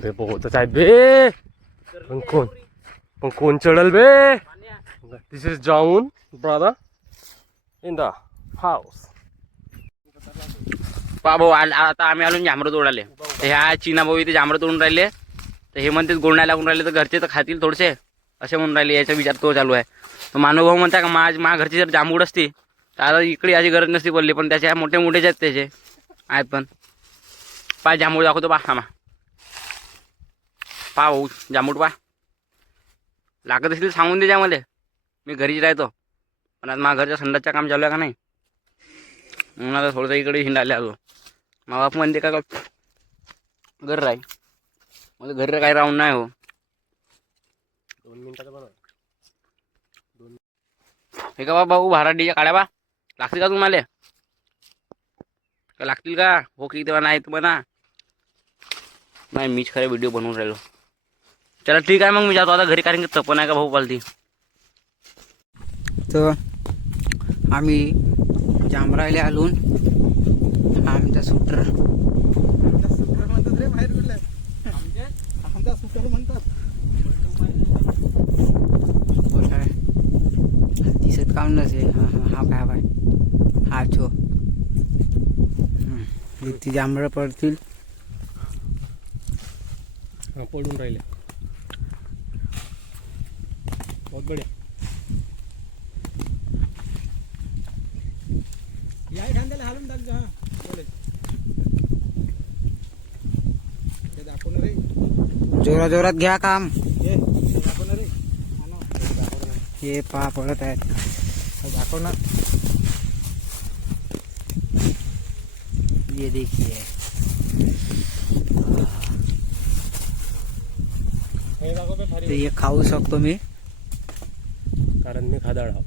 बे बहुतच आहेत बे. पण कोण चढल बे. दिस इज जाऊन ब्रदर इन द हाऊस. पा भाऊ आता आम्ही आलो जांभळं तोडाले. ह्या चीना भाऊ इथे जांभळं तोडून राहिले. तर हे म्हणते गोड नाही लागून राहिले तर घरचे तर खातील थोडेसे असे म्हणून राहिले. याचा विचार तो चालू आहे. तो मानवभाऊ म्हणता का माझ्या घरची जर जांभूळ असती तर आता इकडे याची गरज नसती पडली. पण त्याच्या मोठे मोठेच आहेत त्याचे आहेत. पण पाय जांभूळ दाखवतो पा. हा पा भाऊ जांभूळ पा लागत असतील सांगून दे त्यामध्ये. मी घरीच राहतो पण आता माझ्या घरच्या संडासचं काम चालू आहे का नाही म्हणून आता थोडंसं इकडे हिंडायला आलो. मा बाप म्हणते का घर राही मला घरी काही राहून नाही हो. 2 मिनिटाचं बनव. हे का बा भाऊ भाराडीच्या काड्या बा लागतील का तुम्हाला का लागतील का हो की तेव्हा नाही म्हणा. नाही मीच खरे व्हिडिओ बनवून राहिलो. चला ठीक आहे मग मी जातो आता घरी कारण की तप नाही का भाऊ पालती. तर आम्ही जांभरायला आलून आमचा सुटर म्हणतात रे बाहेर कुठले आमचा सुटर म्हणतात. दिसत काम नसे. हा काय बाय हा छो ती जांभळं पडतील पडून राहिले. बहुत बढिया. या खांद्याला हालून टाकतो. हा ते दाखवून रे जोरा जोरात घ्या काम. हे दाखवून रे हे पा पडत आहेत दाखव ना. ये देखिए हे दाखव बे तर हे खाऊ शकतो मी कारण मी खादाड आहो.